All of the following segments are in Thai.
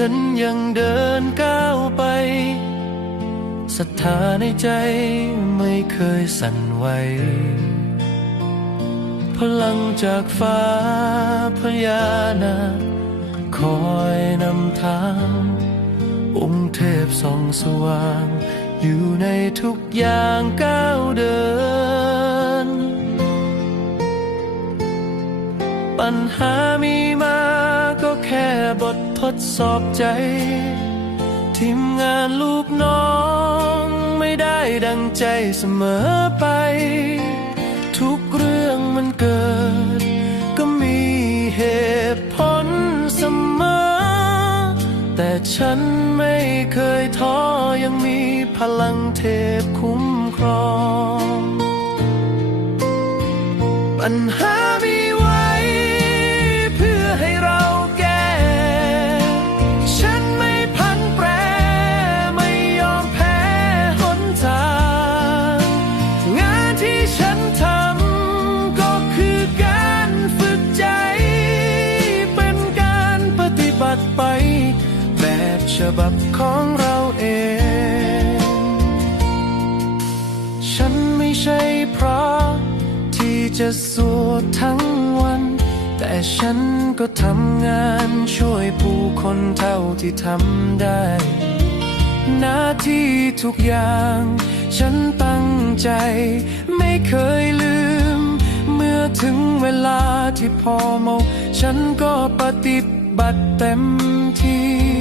ฉันยังเดินก้าวไปศรัทธาในใจไม่เคยสั่นไหวพลังจากฟ้าพญานาคคอยนำทาง องค์เทพส่องสว่าง อยู่ในทุกอย่างก้าวเดิน ปัญหามีมา บททดสอบใจ ทีมงานลูกน้องไม่ได้ดังใจเสมอไป ทุกเรื่องมันเกิด ก็มีเหตุผลเสมอ แต่ฉันไม่เคยท้อยังมีพลังเทพคุ้มครองปัญหา ฉบับของเราเอง ฉันไม่ใช่พระที่จะสวดทั้งวัน แต่ฉันก็ทำงานช่วยผู้คนเท่าที่ทำได้ หน้าที่ทุกอย่าง ฉันตั้งใจไม่เคยลืม เมื่อถึงเวลาที่พอเหมาฉันก็ปฏิบัติเต็มที่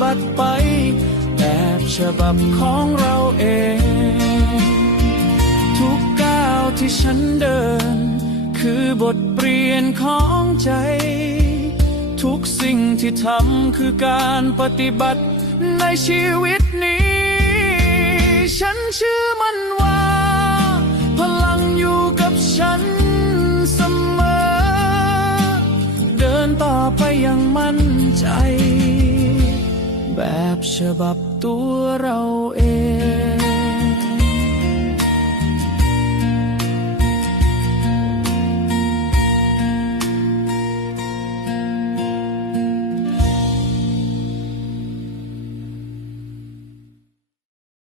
บัติไป แบบฉบับของเราเอง ทุกก้าวที่ฉันเดิน คือบทเรียนของใจ ทุกสิ่งที่ทำคือการปฏิบัติในชีวิตนี้ ฉันเชื่อมันว่า พลังอยู่กับฉันเสมอ เดินต่อไปอย่างมั่นใจ แบบฉบับตัวเราเอง